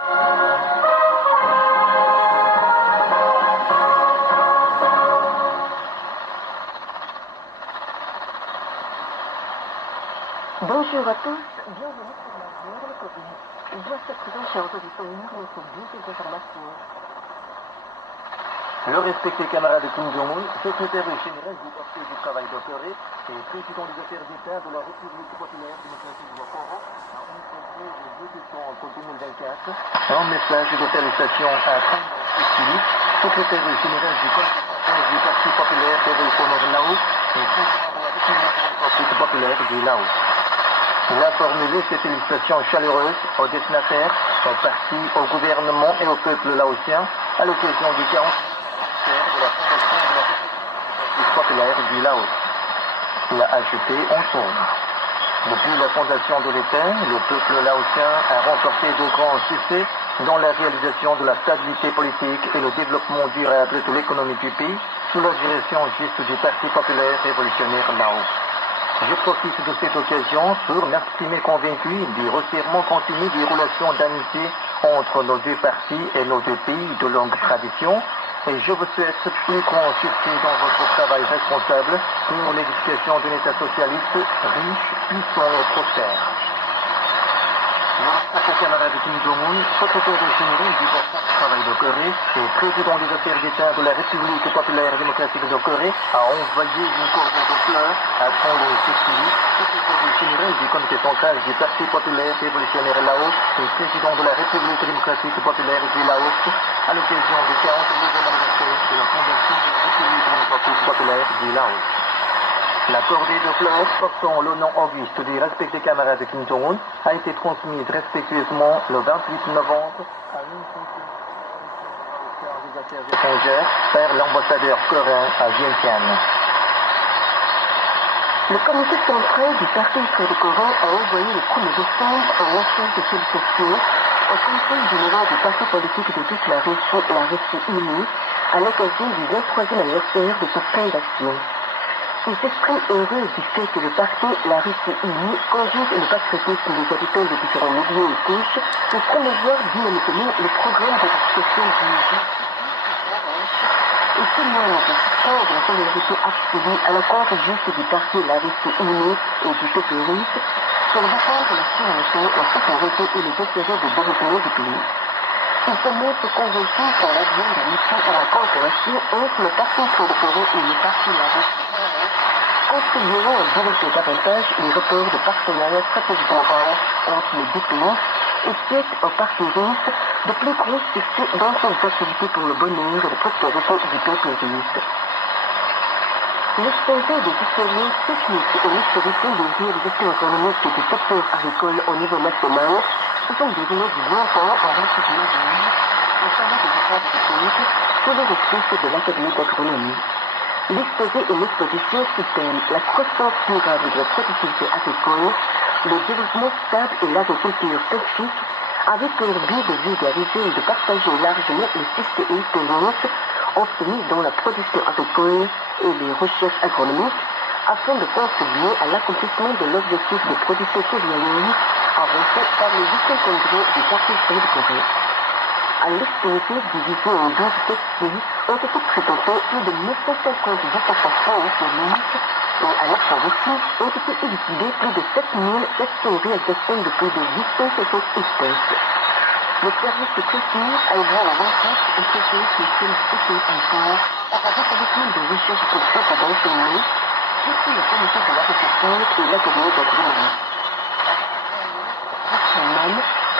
Bonjour à tous, bienvenue sur la voie de Covid. Voici à présent, chers auditeurs, notre bulletin d'information. Le respecté camarade Kim Jong-un, secrétaire général du Parti du travail de Corée et président des affaires d'État de la République populaire démocratique du Congo, a rencontré les 2 décembre 2024 un message de salutation à Kang Sik-Lee, secrétaire général du Comité du Parti populaire des Réformes de Laos et président de la République démocratique populaire du Laos. Il a formulé ses félicitations chaleureuses aux destinataires, au parti, au gouvernement et au peuple laotien à l'occasion du 40 de la fondation de la République populaire du Laos. Il a ajouté en somme. Depuis la fondation de l'État, le peuple laotien a remporté de grands succès dans la réalisation de la stabilité politique et le développement durable de l'économie du pays sous la direction juste du Parti populaire révolutionnaire Laos. Je profite de cette occasion pour m'exprimer convaincu du resserrement continu des relations d'amitié entre nos deux partis et nos deux pays de longue tradition, et je vous souhaite plus grand succès dans votre travail responsable pour l'édification d'un État socialiste riche, puissant et prospère. Le camarade Kim Jong-un, secrétaire général du Parti du travail de Corée et président des affaires d'État de la République populaire démocratique de Corée, a envoyé une cordée de fleurs à Kang Sik-Lee, secrétaire général du comité central du Parti populaire révolutionnaire Laos et président de la République démocratique populaire du Laos, à l'occasion du 42e anniversaire de la fondation de la République démocratique populaire du Laos. La cordée de fleurs portant le nom auguste du respecté camarade Kim Jong-un a été transmise respectueusement le 28 novembre à l'institut des affaires étrangères par l'ambassadeur coréen à Vientiane. Le comité central du Parti de Corée a envoyé le 1er décembre un message de félicitations au Conseil général du Parti politique de toute la Russie unie, à l'occasion du 23e anniversaire de sa fondation. Il s'exprime heureux du fait que le parti La Russie unie conjugue le patriotisme des habitants de différents milieux et couches pour promouvoir dynamiquement le programme de l'éducation du pays et témoigne du soutien de la solidarité absolue à l'encontre juste du parti La Russie unie et du peuple russe pour défendre la souveraineté, la sécurité et les intérêts de développement du pays. Il se montre convaincu par l'avion de mission à la coopération entre le Parti de Corée et le parti La Russie contribueront à développer davantage les rapports de partenariat stratégique entre les deux pays et souhaite au parti russe de plus gros succès dans ses activités pour le bonheur et la prospérité du peuple russe. L'exposé des expériences techniques et l'historique des réalisations économiques du secteur agricole au niveau national se sont déroulées du longtemps en République du Nord, au salon des affaires techniques, sous les auspices de l'Académie d'agronomie. L'exposé et l'exposition soutiennent la croissance durable de la productivité agricole, le développement stable et l'agriculture pacifique, avec pour but de vulgariser et de partager largement les succès et expériences obtenus dans la production agricole et les recherches agronomiques, afin de contribuer à l'accomplissement de l'objectif de production céréalière avancé par les 8 congrès du Parti de Corée. À l'exposé divisé en 12 sections ont été présentés plus de 950 dissertations économiques et à l'exposition ont été élucidées plus de 7400 réalisations de plus de 860 espèces. Le service de culture a ouvert la rencontre et souhaité que celle-ci encore à un rétablissement de recherche pour être d'enseignement, surtout la commission de l'agriculture et l'Académie d'agronomie.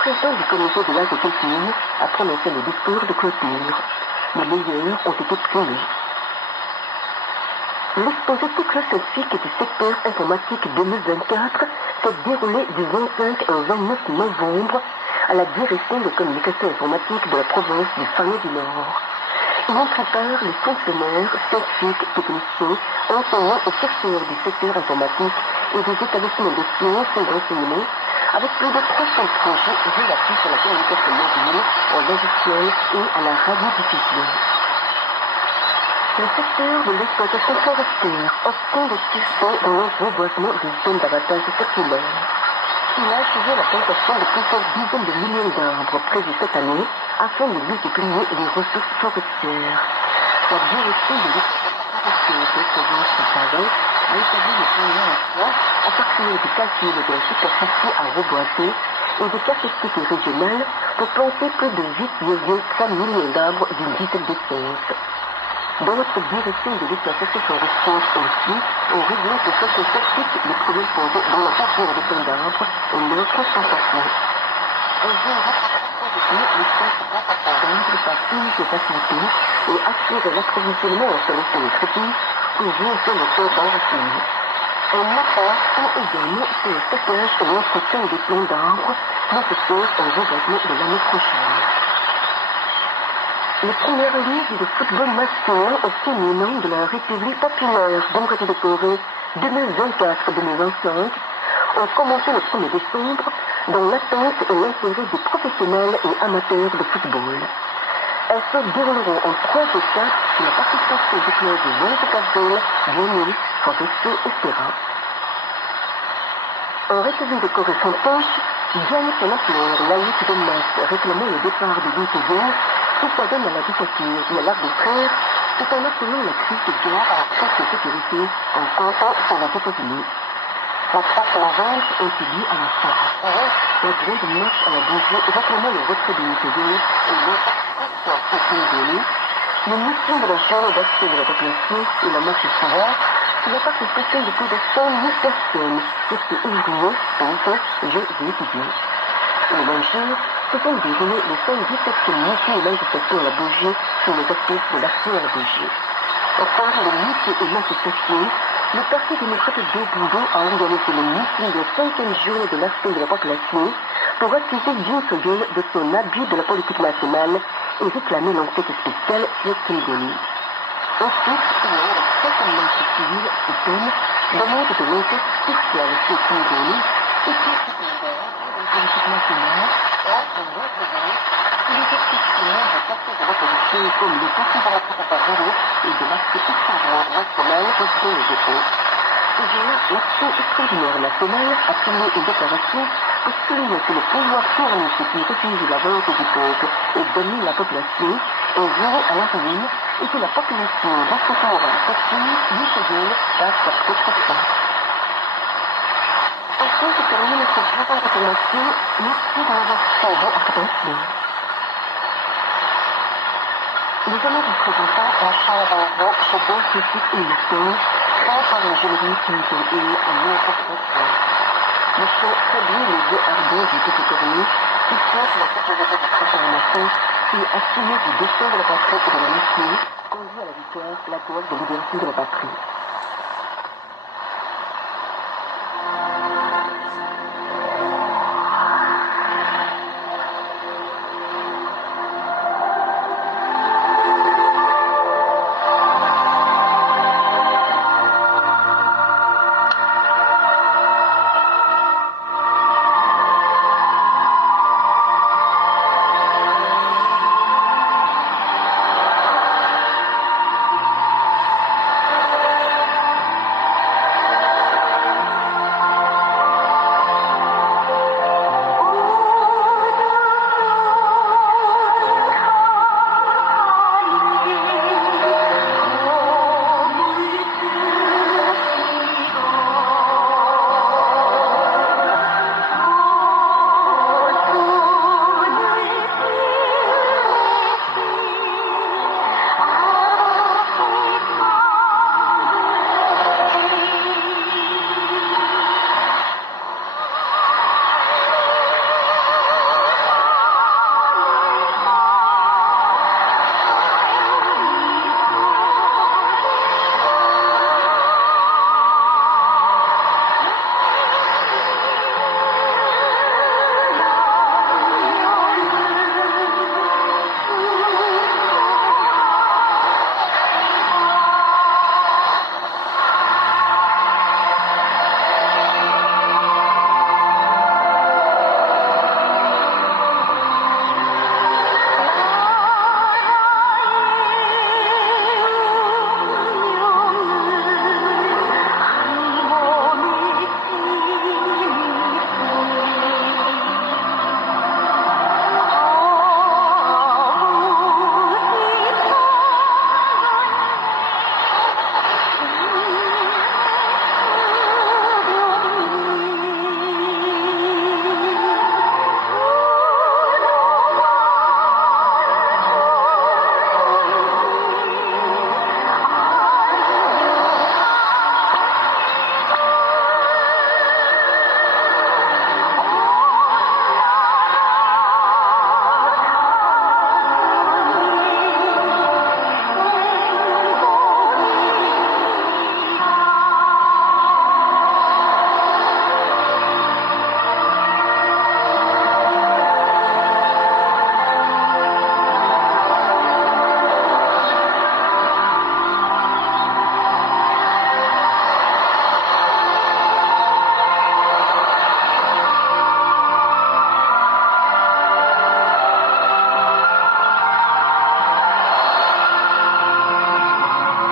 Président du comité de l'agriculture, a prononcé le discours de clôture. Les meilleurs ont été primés. L'exposé technoscientifique du secteur informatique 2024 s'est déroulé du 25 au 29 novembre à la direction de communication informatique de la province du Fameux du Nord. Il en prépare les fonctionnaires, scientifiques, techniciens, enseignants et chercheurs du secteur informatique et des établissements de sciences et d'enseignement, avec plus de 300 projets relatifs à la communication mobile, au logiciel et à la radiodiffusion. Le secteur de l'exploitation forestière obtient des succès dans le reboisement des zones d'abattage circulaire. Il a achevé la plantation de plusieurs dizaines de millions d'arbres prévus cette année afin de multiplier les ressources forestières. La direction de l'exploitation de Provence Paris a établi le plan d'emploi à partir du calcul de la superficie à reboiser et des capacités régionales pour planter plus de 8,3 millions d'arbres d'une dizaine d'espèces. D'autres directions de l'exploitation forestière aussi ont réglé de façon tactique les problèmes posés dans la culture des plants d'arbres et leur transplantation. Elles ont rapproché l'espace d'arbres par unité facilité et assurer l'approvisionnement en solutions nutritives pour réussir le taux d'enracinement. Un effort est également sur le stockage et l'entretien des plants d'arbres nécessaires au revêtement de l'année prochaine. Les premières ligues de football masculin et féminin de la République populaire d'Amérique de Corée 2024-2025 ont commencé le 1er décembre dans l'attente et l'intérêt des professionnels et amateurs de football. Elles se dérouleront en 3 étapes sur la participation du club de Monte-Carlo, Bienvenue, Forestier et Serra. En République de Corée centrale, gagne son ampleur la lutte de masse réclamant le départ de l'Ukraine qui s'adonne à la dictature et à l'arbitraire tout en appelant la crise de guerre à la crise de sécurité en comptant sur les États-Unis. La trace novembre est liée à la fin la grande marche à la bougie réclamant le retrait de l'Ukraine et l'autre le mission de la journée d'action de la population et la marche suivante, c'est la participation de plus de 100 000 personnes, ce qui est ouvrier, peintre, jeux et étudiants. Le même jour, se sont déroulées les 117e métiers et manifestations à la bougie sur les aspects de l'action à la bougie. Au cours de métiers et manifestations, le Parti démocrate de Boudon a organisé le meeting de 5e journée de l'action de la population pour accuser Yoon Suk-yeol de son abus de la politique nationale et réclamer l'enquête spéciale sur Kim Jong-un. Ensuite, il y a eu la 7e marche civile soudaine, demande de l'enquête spéciale sur Kim Jong-un et puis la politique nationale, les exceptions de partis de l'opposition comme le Parti de la Propagande et de l'Action extraordinaire nationale contre les dépôts. L'Action extraordinaire nationale a signé une déclaration pour souligner que le pouvoir fournisseur qui refuse la volonté du peuple et domine la population est voué à la ruine et que la population doit s'attendre à la facture Yusoyol par sa propre force. Ainsi se termine cette journée d'information. Merci de m'avoir suivi à attention. Nous allons vous présenter la chambre en voix chez deux critiques émissions créée par le général Kim Jong-il en 1963. Le show traduit les yeux ardents du petit Corée qui cherche la sécurité de transformation qui assumé du destin de la patrie et de la nation conduit à la victoire, la gloire de libération de la patrie.